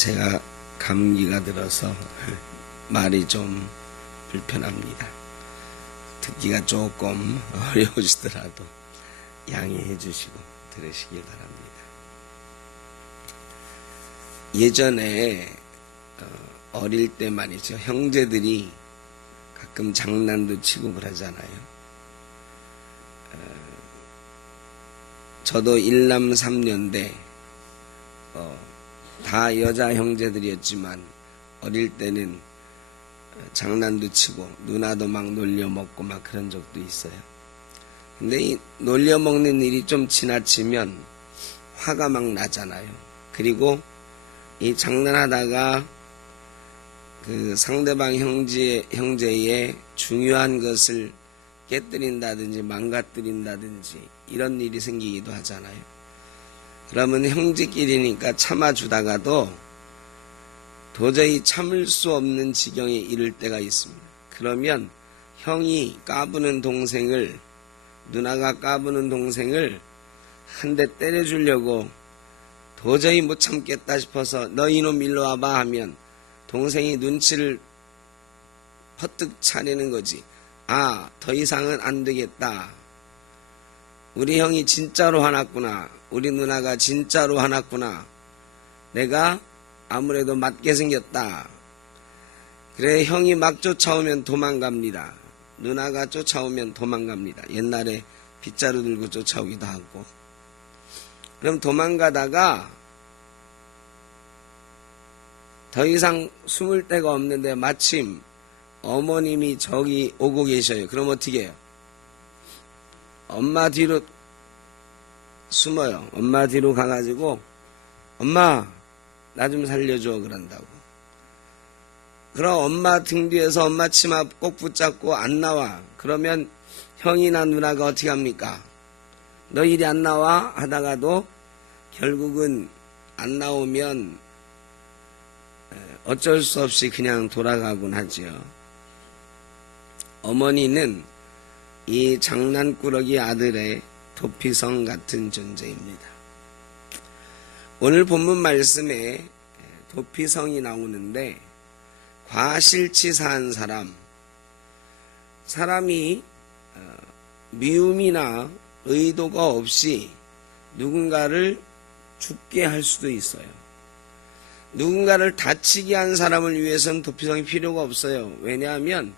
제가 감기가 들어서 말이 좀 불편합니다. 듣기가 조금 어려우시더라도 양해해 주시고 들으시길 바랍니다. 예전에 어릴 때 말이죠. 형제들이 가끔 장난도 치고 그러잖아요. 저도 일남 삼녀인데 다 여자 형제들이었지만 어릴 때는 장난도 치고 누나도 막 놀려먹고 막 그런 적도 있어요. 근데 이 놀려먹는 일이 좀 지나치면 화가 막 나잖아요. 그리고 이 장난하다가 그 상대방 형제의 중요한 것을 깨뜨린다든지 망가뜨린다든지 이런 일이 생기기도 하잖아요. 그러면 형제끼리니까 참아주다가도 도저히 참을 수 없는 지경에 이를 때가 있습니다. 그러면 형이 까부는 동생을, 누나가 까부는 동생을 한 대 때려주려고 도저히 못 참겠다 싶어서 너 이놈 일로 와봐 하면 동생이 눈치를 퍼뜩 차리는 거지. 아, 더 이상은 안 되겠다. 우리 형이 진짜로 화났구나. 우리 누나가 진짜로 화났구나. 내가 아무래도 맞게 생겼다. 그래, 형이 막 쫓아오면 도망갑니다. 누나가 쫓아오면 도망갑니다. 옛날에 빗자루 들고 쫓아오기도 하고. 그럼 도망가다가 더 이상 숨을 데가 없는데 마침 어머님이 저기 오고 계셔요. 그럼 어떻게 해요? 엄마 뒤로 숨어요. 엄마 뒤로 가가지고 엄마 나 좀 살려줘 그런다고. 그럼 엄마 등 뒤에서 엄마 치마 꼭 붙잡고 안 나와. 그러면 형이나 누나가 어떻게 합니까? 너 이리 안 나와? 하다가도 결국은 안 나오면 어쩔 수 없이 그냥 돌아가곤 하죠. 어머니는 이 장난꾸러기 아들의 도피성 같은 존재입니다. 오늘 본문 말씀에 도피성이 나오는데 과실치사한 사람이 미움이나 의도가 없이 누군가를 죽게 할 수도 있어요. 누군가를 다치게 한 사람을 위해서는 도피성이 필요가 없어요. 왜냐하면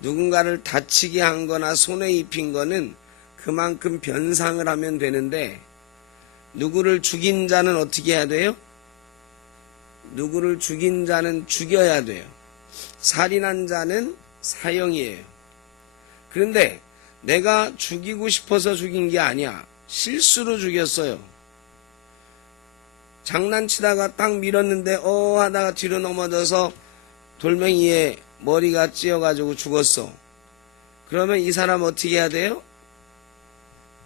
누군가를 다치게 한 거나 손해 입힌 거는 그만큼 변상을 하면 되는데 누구를 죽인 자는 어떻게 해야 돼요? 누구를 죽인 자는 죽여야 돼요. 살인한 자는 사형이에요. 그런데 내가 죽이고 싶어서 죽인 게 아니야. 실수로 죽였어요. 장난치다가 딱 밀었는데 하다가 뒤로 넘어져서 돌멩이에 머리가 찧어가지고 죽었어. 그러면 이 사람 어떻게 해야 돼요?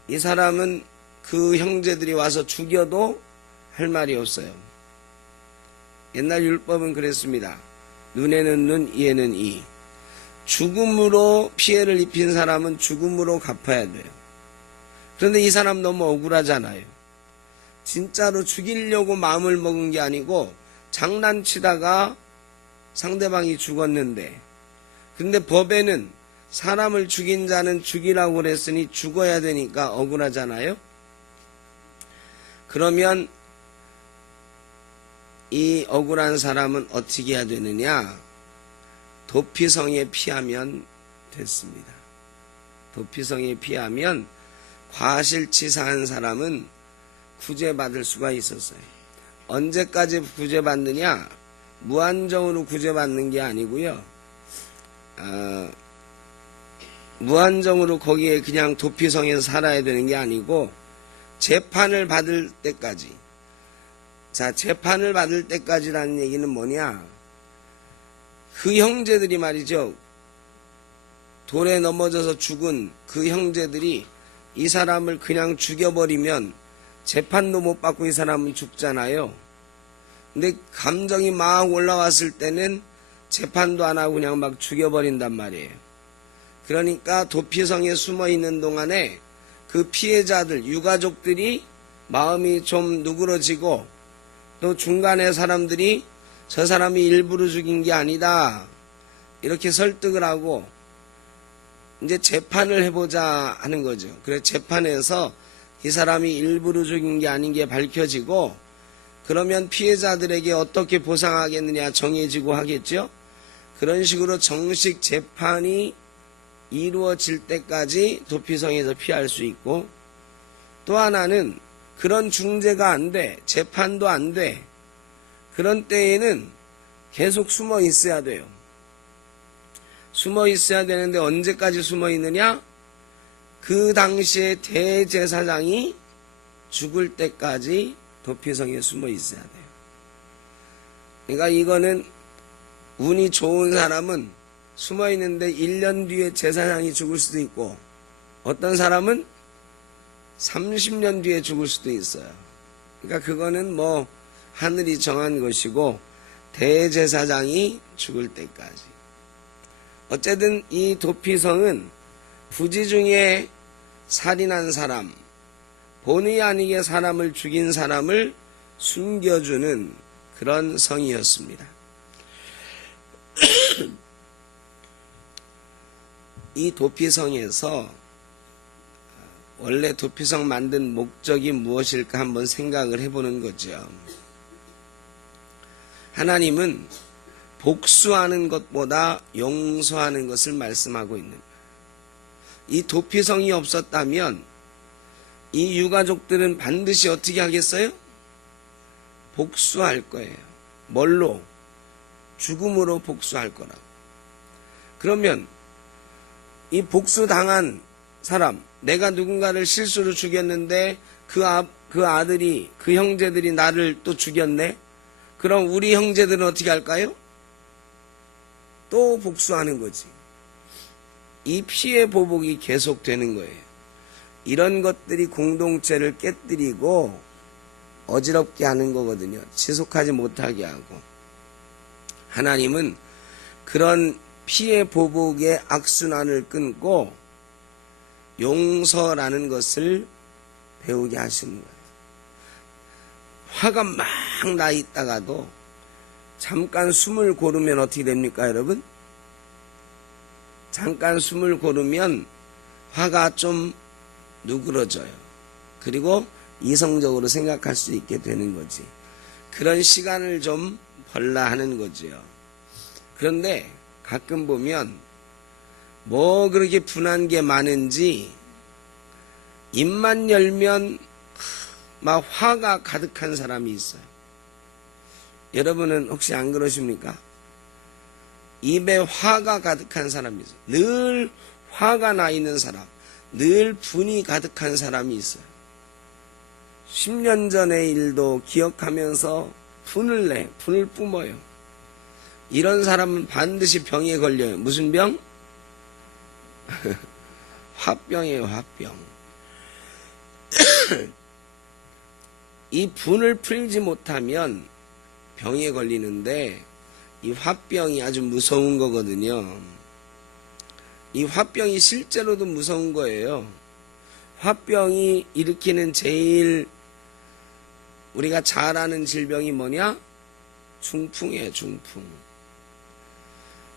이 사람은 그 형제들이 와서 죽여도 할 말이 없어요. 옛날 율법은 그랬습니다. 눈에는 눈, 이에는 이. 죽음으로 피해를 입힌 사람은 죽음으로 갚아야 돼요. 그런데 이 사람 너무 억울하잖아요. 진짜로 죽이려고 마음을 먹은 게 아니고 장난치다가 상대방이 죽었는데, 근데 법에는 사람을 죽인 자는 죽이라고 그랬으니 죽어야 되니까 억울하잖아요. 그러면 이 억울한 사람은 어떻게 해야 되느냐? 도피성에 피하면 됐습니다. 도피성에 피하면 과실치사한 사람은 구제받을 수가 있었어요. 언제까지 구제받느냐? 무한정으로 구제받는 게 아니고요. 무한정으로 거기에 그냥 도피성에서 살아야 되는 게 아니고 재판을 받을 때까지. 자, 재판을 받을 때까지라는 얘기는 뭐냐? 그 형제들이 말이죠. 돌에 넘어져서 죽은 그 형제들이 이 사람을 그냥 죽여버리면 재판도 못 받고 이 사람은 죽잖아요. 근데 감정이 막 올라왔을 때는 재판도 안 하고 그냥 막 죽여버린단 말이에요. 그러니까 도피성에 숨어 있는 동안에 그 피해자들, 유가족들이 마음이 좀 누그러지고 또 중간에 사람들이 저 사람이 일부러 죽인 게 아니다. 이렇게 설득을 하고 이제 재판을 해보자 하는 거죠. 그래서 재판에서 이 사람이 일부러 죽인 게 아닌 게 밝혀지고 그러면 피해자들에게 어떻게 보상하겠느냐 정해지고 하겠죠. 그런 식으로 정식 재판이 이루어질 때까지 도피성에서 피할 수 있고, 또 하나는 그런 중재가 안 돼, 재판도 안 돼, 그런 때에는 계속 숨어 있어야 돼요. 숨어 있어야 되는데 언제까지 숨어 있느냐? 그 당시에 대제사장이 죽을 때까지 도피성에 숨어 있어야 돼요. 그러니까 이거는 운이 좋은 사람은 숨어 있는데 1년 뒤에 제사장이 죽을 수도 있고, 어떤 사람은 30년 뒤에 죽을 수도 있어요. 그러니까 그거는 뭐 하늘이 정한 것이고 대제사장이 죽을 때까지. 어쨌든 이 도피성은 부지 중에 살인한 사람, 본의 아니게 사람을 죽인 사람을 숨겨주는 그런 성이었습니다. 이 도피성에서 원래 도피성 만든 목적이 무엇일까 한번 생각을 해보는 거죠. 하나님은 복수하는 것보다 용서하는 것을 말씀하고 있는 거예요. 이 도피성이 없었다면 이 유가족들은 반드시 어떻게 하겠어요? 복수할 거예요. 뭘로? 죽음으로 복수할 거라고. 그러면 이 복수당한 사람, 내가 누군가를 실수로 죽였는데 그 아들이, 그 형제들이 나를 또 죽였네? 그럼 우리 형제들은 어떻게 할까요? 또 복수하는 거지. 이 피해 보복이 계속되는 거예요. 이런 것들이 공동체를 깨뜨리고 어지럽게 하는 거거든요. 지속하지 못하게 하고. 하나님은 그런 피해 보복의 악순환을 끊고 용서라는 것을 배우게 하시는 거예요. 화가 막 나 있다가도 잠깐 숨을 고르면 어떻게 됩니까, 여러분? 잠깐 숨을 고르면 화가 좀 누그러져요. 그리고 이성적으로 생각할 수 있게 되는 거지. 그런 시간을 좀 벌라 하는 거지요. 그런데 가끔 보면 뭐 그렇게 분한 게 많은지 입만 열면 막 화가 가득한 사람이 있어요. 여러분은 혹시 안 그러십니까? 입에 화가 가득한 사람이 있어요. 늘 화가 나 있는 사람, 늘 분이 가득한 사람이 있어요. 10년 전의 일도 기억하면서 분을 뿜어요. 이런 사람은 반드시 병에 걸려요. 무슨 병? 화병이에요, 화병. 이 분을 풀지 못하면 병에 걸리는데 이 화병이 아주 무서운 거거든요. 이 화병이 실제로도 무서운 거예요. 화병이 일으키는 제일 우리가 잘 아는 질병이 뭐냐? 중풍이에요, 중풍.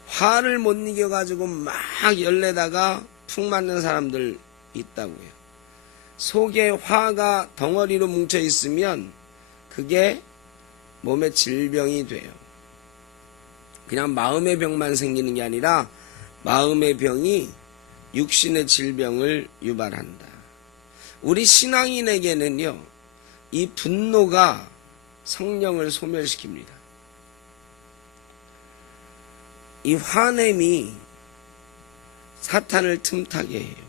화를 못 이겨가지고 막 열내다가 푹 맞는 사람들 있다고요. 속에 화가 덩어리로 뭉쳐 있으면 그게 몸의 질병이 돼요. 그냥 마음의 병만 생기는 게 아니라 마음의 병이 육신의 질병을 유발한다. 우리 신앙인에게는요, 이 분노가 성령을 소멸시킵니다. 이 화냄이 사탄을 틈타게 해요.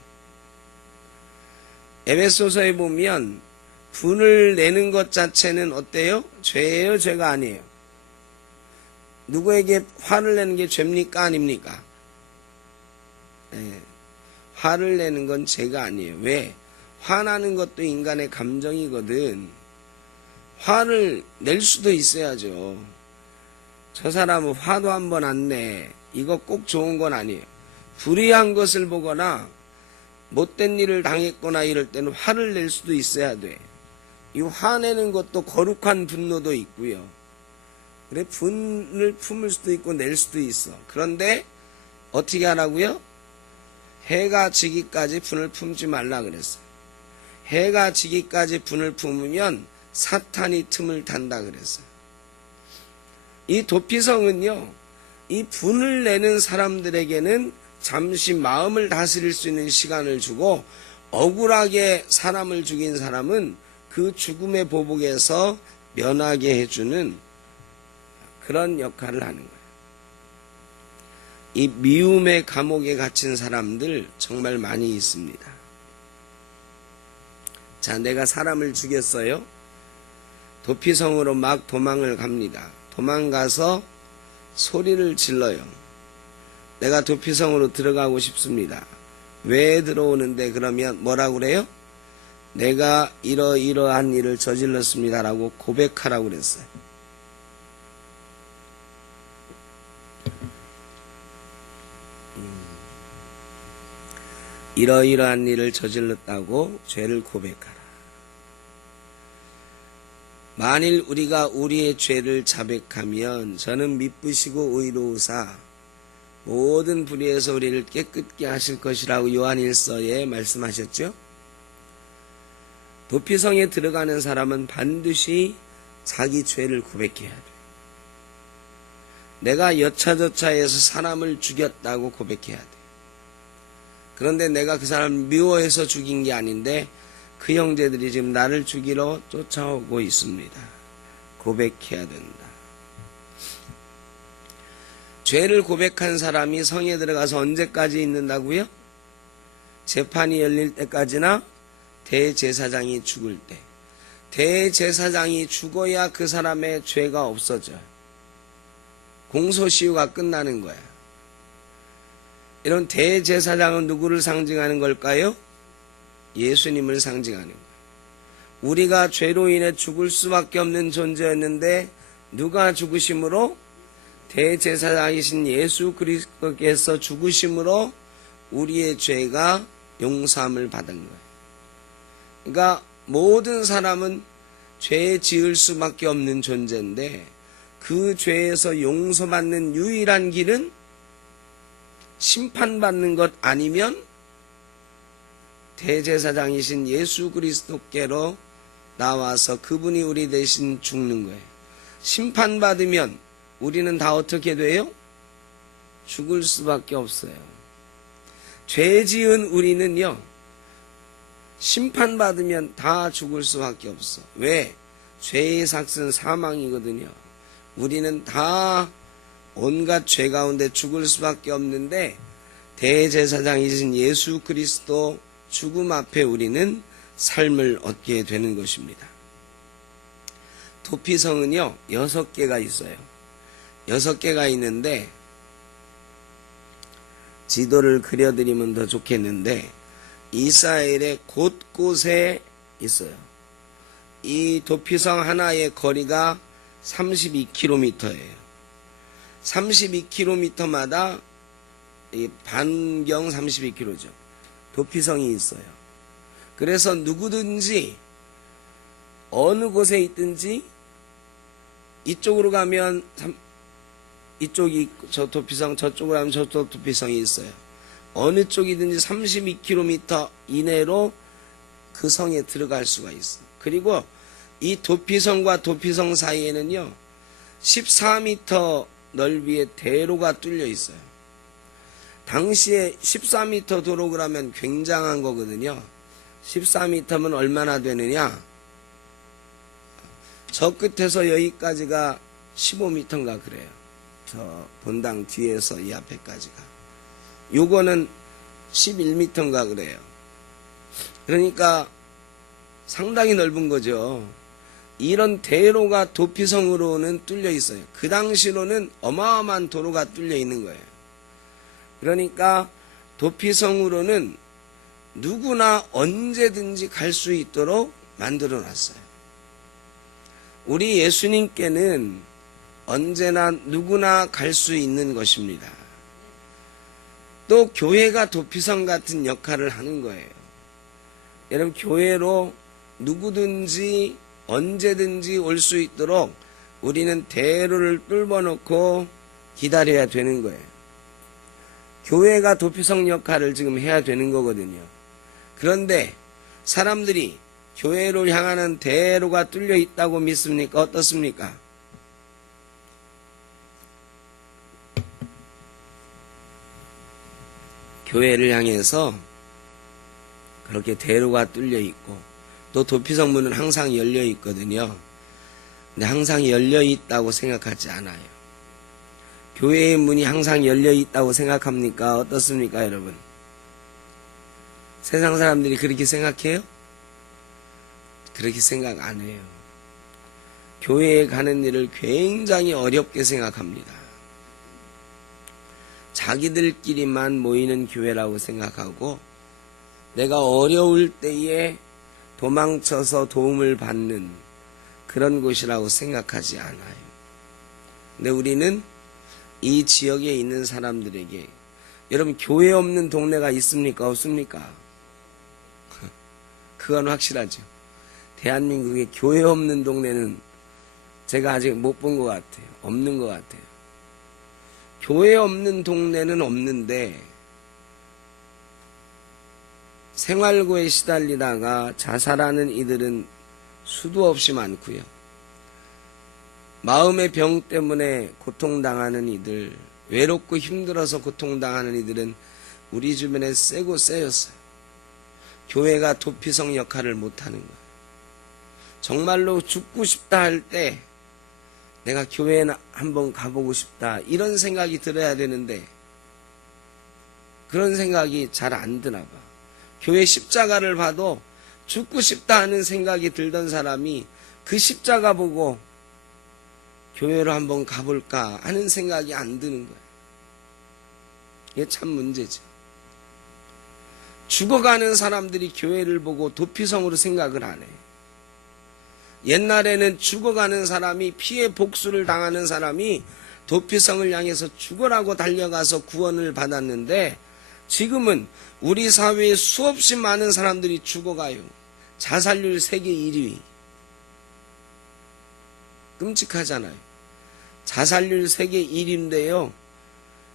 에베소서에 보면 분을 내는 것 자체는 어때요? 죄예요? 죄가 아니에요? 누구에게 화를 내는 게 죄입니까? 아닙니까? 네. 화를 내는 건 죄가 아니에요. 왜? 화나는 것도 인간의 감정이거든. 화를 낼 수도 있어야죠. 저 사람은 화도 한 번 안 내. 이거 꼭 좋은 건 아니에요. 불의한 것을 보거나 못된 일을 당했거나 이럴 때는 화를 낼 수도 있어야 돼. 이 화내는 것도 거룩한 분노도 있고요. 그래, 분을 품을 수도 있고 낼 수도 있어. 그런데 어떻게 하라고요? 해가 지기까지 분을 품지 말라 그랬어요. 해가 지기까지 분을 품으면 사탄이 틈을 탄다 그랬어요. 이 도피성은요, 이 분을 내는 사람들에게는 잠시 마음을 다스릴 수 있는 시간을 주고, 억울하게 사람을 죽인 사람은 그 죽음의 보복에서 면하게 해주는 그런 역할을 하는 거예요. 이 미움의 감옥에 갇힌 사람들 정말 많이 있습니다. 자, 내가 사람을 죽였어요. 도피성으로 막 도망을 갑니다. 도망가서 소리를 질러요. 내가 도피성으로 들어가고 싶습니다. 왜 들어오는데? 그러면 뭐라고 그래요? 내가 이러이러한 일을 저질렀습니다라고 고백하라고 그랬어요. 이러이러한 일을 저질렀다고 죄를 고백하라. 만일 우리가 우리의 죄를 자백하면 저는 미쁘시고 의로우사 모든 불의에서 우리를 깨끗게 하실 것이라고 요한일서에 말씀하셨죠. 도피성에 들어가는 사람은 반드시 자기 죄를 고백해야 돼. 내가 여차저차해서 사람을 죽였다고 고백해야 돼. 그런데 내가 그 사람을 미워해서 죽인 게 아닌데 그 형제들이 지금 나를 죽이러 쫓아오고 있습니다. 고백해야 된다. 죄를 고백한 사람이 성에 들어가서 언제까지 있는다고요? 재판이 열릴 때까지나 대제사장이 죽을 때. 대제사장이 죽어야 그 사람의 죄가 없어져요. 공소시효가 끝나는 거야. 이런 대제사장은 누구를 상징하는 걸까요? 예수님을 상징하는 거예요. 우리가 죄로 인해 죽을 수밖에 없는 존재였는데 누가 죽으심으로? 대제사장이신 예수 그리스도께서 죽으심으로 우리의 죄가 용서함을 받은 거예요. 그러니까 모든 사람은 죄 지을 수밖에 없는 존재인데 그 죄에서 용서받는 유일한 길은 심판받는 것 아니면 대제사장이신 예수 그리스도께로 나와서 그분이 우리 대신 죽는 거예요. 심판받으면 우리는 다 어떻게 돼요? 죽을 수밖에 없어요. 죄 지은 우리는요, 심판받으면 다 죽을 수밖에 없어. 왜? 죄의 삭은 사망이거든요. 우리는 다 온갖 죄 가운데 죽을 수밖에 없는데 대제사장이신 예수 그리스도 죽음 앞에 우리는 삶을 얻게 되는 것입니다. 도피성은요 6개가 있어요. 6개가 있는데 지도를 그려드리면 더 좋겠는데 이스라엘의 곳곳에 있어요. 이 도피성 하나의 거리가 32km예요. 32km마다 반경 32km죠. 도피성이 있어요. 그래서 누구든지 어느 곳에 있든지 이쪽으로 가면 이쪽이 저 도피성, 저쪽으로 가면 저쪽 도피성이 있어요. 어느 쪽이든지 32km 이내로 그 성에 들어갈 수가 있어요. 그리고 이 도피성과 도피성 사이에는요 14m 넓이의 대로가 뚫려 있어요. 당시에 14m 도로 그러면 굉장한 거거든요. 14m면 얼마나 되느냐? 저 끝에서 여기까지가 15m인가 그래요. 저 본당 뒤에서 이 앞에까지가. 요거는 11m인가 그래요. 그러니까 상당히 넓은 거죠. 이런 대로가 도피성으로는 뚫려 있어요. 그 당시로는 어마어마한 도로가 뚫려 있는 거예요. 그러니까 도피성으로는 누구나 언제든지 갈 수 있도록 만들어 놨어요. 우리 예수님께는 언제나 누구나 갈 수 있는 것입니다. 또 교회가 도피성 같은 역할을 하는 거예요. 여러분 교회로 누구든지 언제든지 올 수 있도록 우리는 대로를 뚫어놓고 기다려야 되는 거예요. 교회가 도피성 역할을 지금 해야 되는 거거든요. 그런데 사람들이 교회로 향하는 대로가 뚫려 있다고 믿습니까? 어떻습니까? 교회를 향해서 그렇게 대로가 뚫려 있고 또 도피성 문은 항상 열려 있거든요. 근데 항상 열려 있다고 생각하지 않아요. 교회의 문이 항상 열려 있다고 생각합니까? 어떻습니까, 여러분? 세상 사람들이 그렇게 생각해요? 그렇게 생각 안 해요. 교회에 가는 일을 굉장히 어렵게 생각합니다. 자기들끼리만 모이는 교회라고 생각하고 내가 어려울 때에 도망쳐서 도움을 받는 그런 곳이라고 생각하지 않아요. 근데 우리는 이 지역에 있는 사람들에게 여러분 교회 없는 동네가 있습니까? 없습니까? 그건 확실하죠. 대한민국에 교회 없는 동네는 제가 아직 못 본 것 같아요. 없는 것 같아요. 교회 없는 동네는 없는데 생활고에 시달리다가 자살하는 이들은 수도 없이 많고요. 마음의 병 때문에 고통당하는 이들, 외롭고 힘들어서 고통당하는 이들은 우리 주변에 세고 세였어요. 교회가 도피성 역할을 못하는 거예요. 정말로 죽고 싶다 할 때 내가 교회에 한번 가보고 싶다 이런 생각이 들어야 되는데 그런 생각이 잘 안 드나 봐. 교회 십자가를 봐도 죽고 싶다 하는 생각이 들던 사람이 그 십자가 보고 교회로 한번 가볼까 하는 생각이 안 드는 거예요. 이게 참 문제죠. 죽어가는 사람들이 교회를 보고 도피성으로 생각을 안 해요. 옛날에는 죽어가는 사람이 피해 복수를 당하는 사람이 도피성을 향해서 죽으라고 달려가서 구원을 받았는데 지금은 우리 사회에 수없이 많은 사람들이 죽어가요. 자살률 세계 1위. 끔찍하잖아요. 자살률 세계 1위인데요.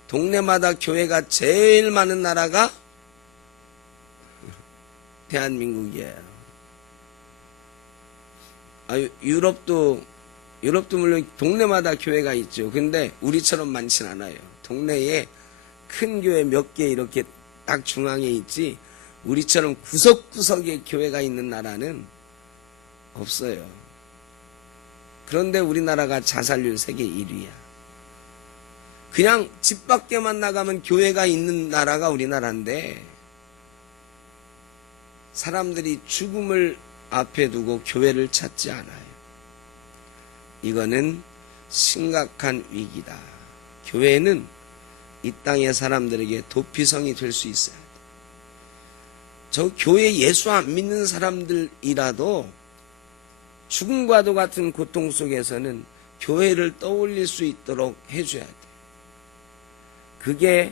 동네마다 교회가 제일 많은 나라가 대한민국이에요. 유럽도 물론 동네마다 교회가 있죠. 근데 우리처럼 많진 않아요. 동네에 큰 교회 몇 개 이렇게 딱 중앙에 있지 우리처럼 구석구석에 교회가 있는 나라는 없어요. 그런데 우리나라가 자살률 세계 1위야. 그냥 집 밖에만 나가면 교회가 있는 나라가 우리나라인데 사람들이 죽음을 앞에 두고 교회를 찾지 않아요. 이거는 심각한 위기다. 교회는 이 땅의 사람들에게 도피성이 될 수 있어야 돼. 저 교회 예수 안 믿는 사람들이라도 죽음과도 같은 고통 속에서는 교회를 떠올릴 수 있도록 해줘야 돼. 그게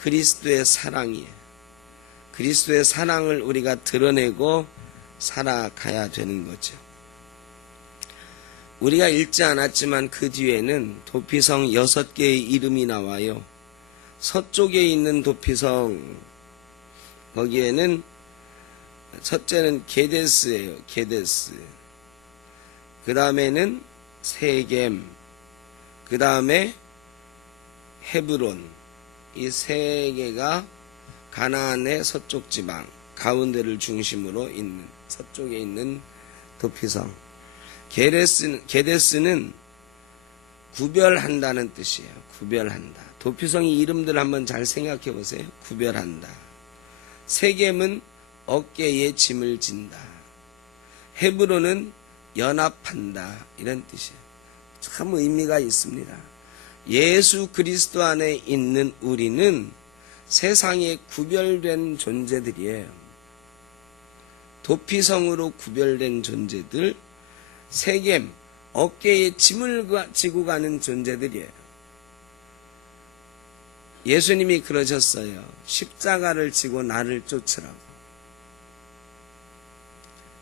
그리스도의 사랑이에요. 그리스도의 사랑을 우리가 드러내고 살아가야 되는 거죠. 우리가 읽지 않았지만 그 뒤에는 도피성 6개의 이름이 나와요. 서쪽에 있는 도피성, 거기에는 첫째는 게데스예요. 게데스. 그 다음에는 세겜, 그 다음에 헤브론. 이 세 개가 가나안의 서쪽 지방 가운데를 중심으로 있는 서쪽에 있는 도피성. 게데스는 구별한다는 뜻이에요. 구별한다. 도피성의 이름들 한번 잘 생각해 보세요. 구별한다. 세겜은 어깨에 짐을 진다. 헤브론은 연합한다. 이런 뜻이에요. 참 의미가 있습니다. 예수 그리스도 안에 있는 우리는 세상에 구별된 존재들이에요. 도피성으로 구별된 존재들, 세겜, 어깨에 짐을 지고 가는 존재들이에요. 예수님이 그러셨어요. 십자가를 지고 나를 쫓으라고.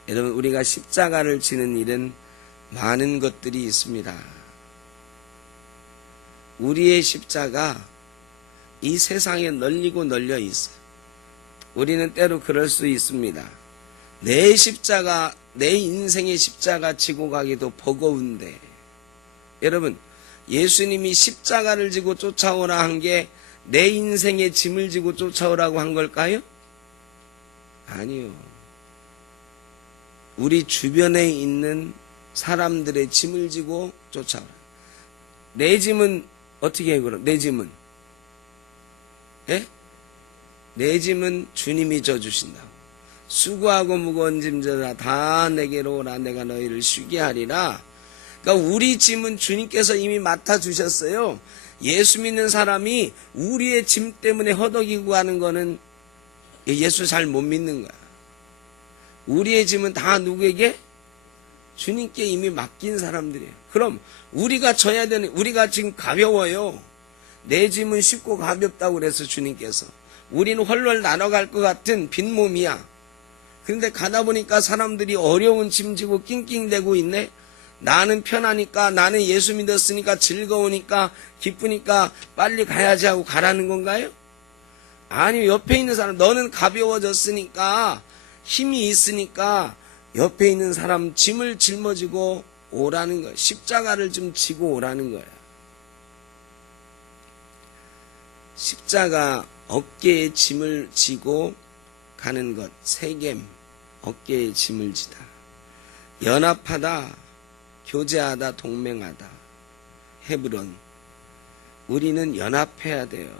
여러분, 우리가 십자가를 지는 일은 많은 것들이 있습니다. 우리의 십자가 이 세상에 널리고 널려 있어요. 우리는 때로 그럴 수 있습니다. 내 십자가, 내 인생의 십자가 지고 가기도 버거운데, 여러분, 예수님이 십자가를 지고 쫓아오라 한 게 내 인생의 짐을 지고 쫓아오라고 한 걸까요? 아니요. 우리 주변에 있는 사람들의 짐을 지고 쫓아오라. 내 짐은 어떻게 해, 그럼? 내 짐은? 예? 내 짐은 주님이 져주신다고. 수고하고 무거운 짐들아 다 내게로 오라, 내가 너희를 쉬게 하리라. 그러니까 우리 짐은 주님께서 이미 맡아주셨어요. 예수 믿는 사람이 우리의 짐 때문에 허덕이고 하는 거는 예수 잘 못 믿는 거야. 우리의 짐은 다 누구에게? 주님께 이미 맡긴 사람들이에요. 그럼 우리가 져야 되는, 우리가 지금 가벼워요. 내 짐은 쉽고 가볍다고 그래서 주님께서. 우리는 헐헐 날아갈 것 같은 빈몸이야. 그런데 가다 보니까 사람들이 어려운 짐 지고 낑낑대고 있네. 나는 편하니까, 나는 예수 믿었으니까, 즐거우니까, 기쁘니까 빨리 가야지 하고 가라는 건가요? 아니, 옆에 있는 사람, 너는 가벼워졌으니까, 힘이 있으니까 옆에 있는 사람 짐을 짊어지고 오라는 거야. 십자가를 좀 지고 오라는 거야. 십자가, 어깨에 짐을 지고 가는 것, 세겜, 어깨에 짐을 지다. 연합하다, 교제하다, 동맹하다. 헤브론, 우리는 연합해야 돼요.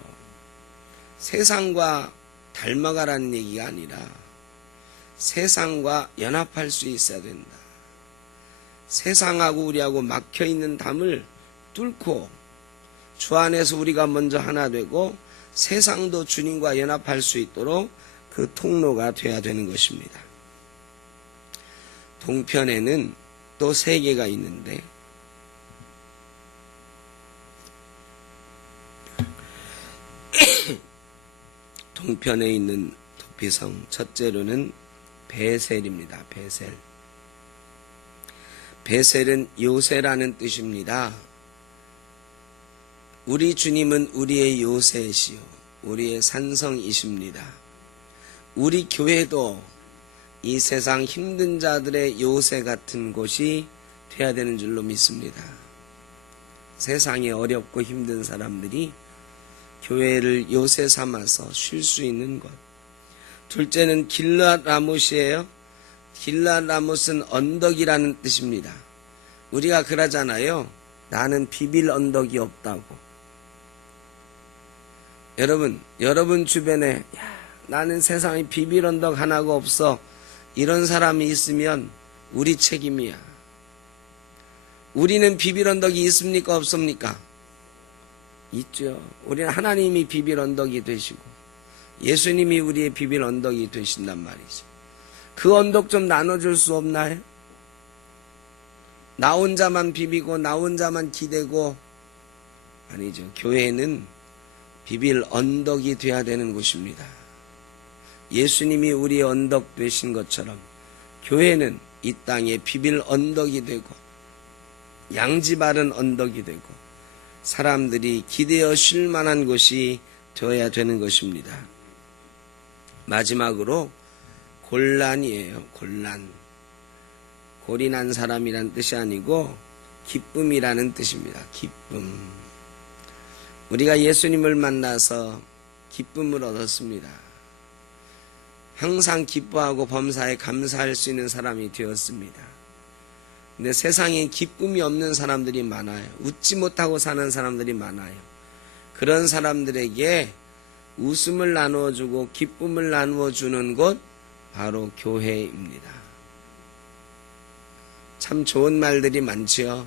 세상과 닮아가라는 얘기가 아니라 세상과 연합할 수 있어야 된다. 세상하고 우리하고 막혀있는 담을 뚫고 주 안에서 우리가 먼저 하나 되고 세상도 주님과 연합할 수 있도록 그 통로가 되어야 되는 것입니다. 동편에는 또 세 개가 있는데 동편에 있는 도피성 첫째로는 베셀입니다. 베셀. 베셀은 요새라는 뜻입니다. 우리 주님은 우리의 요새시요 우리의 산성이십니다. 우리 교회도 이 세상 힘든 자들의 요새 같은 곳이 되어야 되는 줄로 믿습니다. 세상에 어렵고 힘든 사람들이 교회를 요새 삼아서 쉴 수 있는 곳. 둘째는 길랏 라못이에요. 길랏 라못은 언덕이라는 뜻입니다. 우리가 그러잖아요. 나는 비빌 언덕이 없다고. 여러분 주변에 나는 세상에 비빌 언덕 하나가 없어. 이런 사람이 있으면 우리 책임이야. 우리는 비빌 언덕이 있습니까? 없습니까? 있죠. 우리는 하나님이 비빌 언덕이 되시고 예수님이 우리의 비빌 언덕이 되신단 말이죠. 그 언덕 좀 나눠줄 수 없나요? 나 혼자만 비비고 나 혼자만 기대고 아니죠. 교회는 비빌 언덕이 되어야 되는 곳입니다. 예수님이 우리의 언덕 되신 것처럼 교회는 이 땅에 비빌 언덕이 되고 양지 바른 언덕이 되고 사람들이 기대어 쉴 만한 곳이 되어야 되는 것입니다. 마지막으로 곤란이에요. 곤란. 골이 난 사람이란 뜻이 아니고 기쁨이라는 뜻입니다. 기쁨. 우리가 예수님을 만나서 기쁨을 얻었습니다. 항상 기뻐하고 범사에 감사할 수 있는 사람이 되었습니다. 근데 세상에 기쁨이 없는 사람들이 많아요. 웃지 못하고 사는 사람들이 많아요. 그런 사람들에게 웃음을 나누어주고 기쁨을 나누어주는 곳 바로 교회입니다. 참 좋은 말들이 많죠.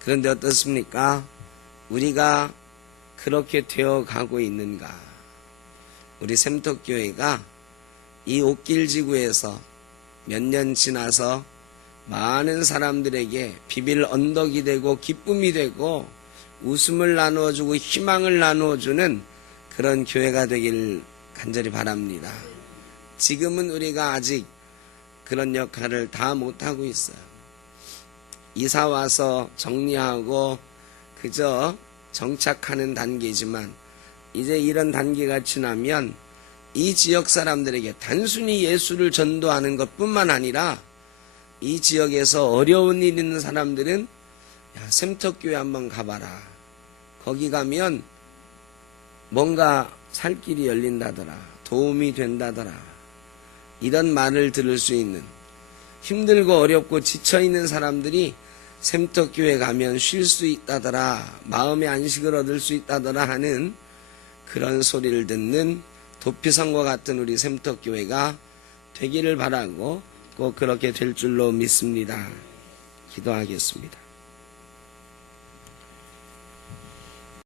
그런데 어떻습니까? 우리가 그렇게 되어가고 있는가? 우리 샘터교회가 이 옥길지구에서 몇 년 지나서 많은 사람들에게 비빌 언덕이 되고 기쁨이 되고 웃음을 나누어주고 희망을 나누어주는 그런 교회가 되길 간절히 바랍니다. 지금은 우리가 아직 그런 역할을 다 못하고 있어요. 이사 와서 정리하고 그저 정착하는 단계지만 이제 이런 단계가 지나면 이 지역 사람들에게 단순히 예수를 전도하는 것뿐만 아니라 이 지역에서 어려운 일 있는 사람들은 야, 샘터교회 한번 가봐라. 거기 가면 뭔가 살 길이 열린다더라. 도움이 된다더라. 이런 말을 들을 수 있는, 힘들고 어렵고 지쳐있는 사람들이 샘터교회 가면 쉴 수 있다더라. 마음의 안식을 얻을 수 있다더라 하는 그런 소리를 듣는 도피성과 같은 우리 샘터교회가 되기를 바라고 꼭 그렇게 될 줄로 믿습니다. 기도하겠습니다.